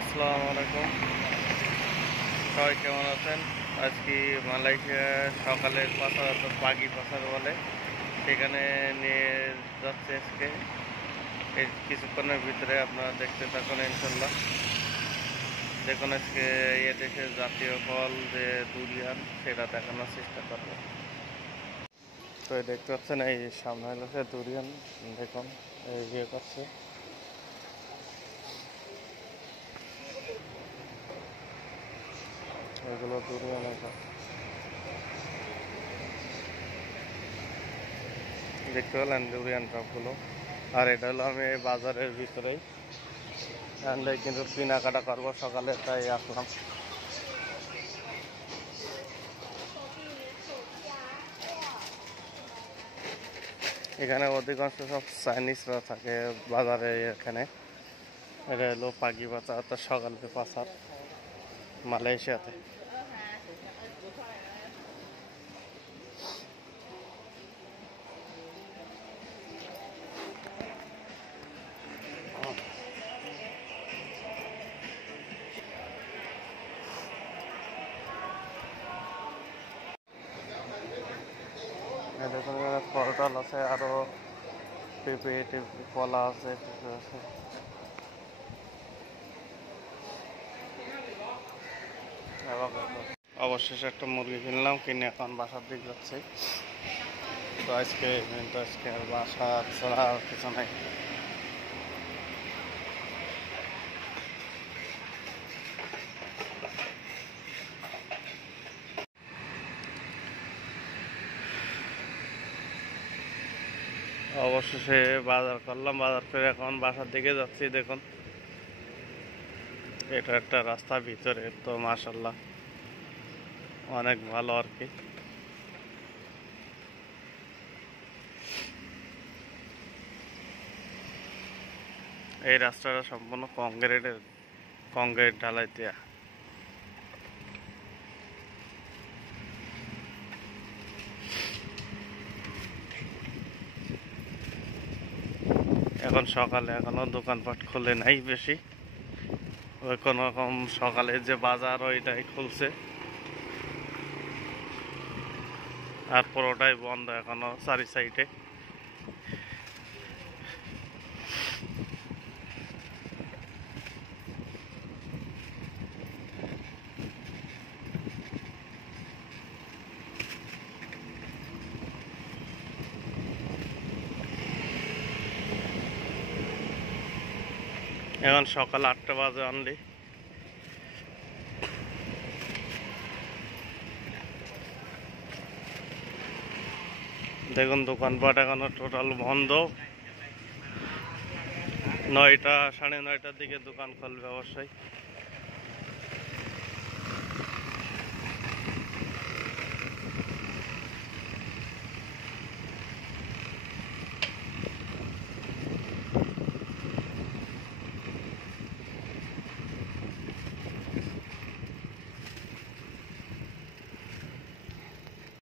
আসসালামু আলাইকুম, সবাই কেমন আছেন? আজকে মালয়েশিয়া সকালের পাচার অর্থাৎ পাগি পাচার বলে, সেখানে নিয়ে যাচ্ছে আজকে। এই কিছুক্ষণের ভিতরে আপনারা দেখতে থাকুন ইনশাল্লাহ। দেখুন আজকে দেশের জাতীয় ফল যে দুরিয়ান, সেটা দেখানোর চেষ্টা করব। তো দেখতে পাচ্ছেন এই সামনে হলো সে দুরিয়ান। দেখুন এই করছে, এগুলো দুরিয়ান। দেখতে পেলেন দুরিয়ান সবগুলো। আর এটা হলো আমি বাজারের ভিতরেই কিন্তু কেনাকাটা করবো সকালে, তাই আসলাম। এখানে অধিকাংশ সব চাইনিজরা থাকে বাজারে। এখানে এটা হলো পাগি পাচার অর্থাৎ সকালের পাচার মালয়েশিয়াতে। দেখুন ফল টল আছে, আরো পেঁপে টেপে কলা আছে, আছে। অবশেষে একটা মুরগি কিনলাম, কিনে এখন বাসার দিকে যাচ্ছে। তো আজকে আর বাসা ছাড়া আর কিছু নাই। অবশেষে বাজার করলাম, বাজার করে এখন বাসার দিকে যাচ্ছি। দেখুন এটা একটা রাস্তা ভিতরে, তো মাশাআল্লাহ অনেক ভালো আর কি। এই রাস্তাটা সম্পূর্ণ কংক্রিট ঢালাই দেয়া। এখন সকালে এখনো দোকানপাট খুলে নাই বেশি, ওই কোন রকম সকালে যে বাজার ওইটাই খুলছে, আর পুরোটাই বন্ধ এখনো চারি সাইডে। এখন সকাল 8টা বাজে অনলি। দেখুন দোকানপাট এখনো টোটাল বন্ধ। 9টা 9:30টার দিকে দোকান খুলবে অবশ্যই।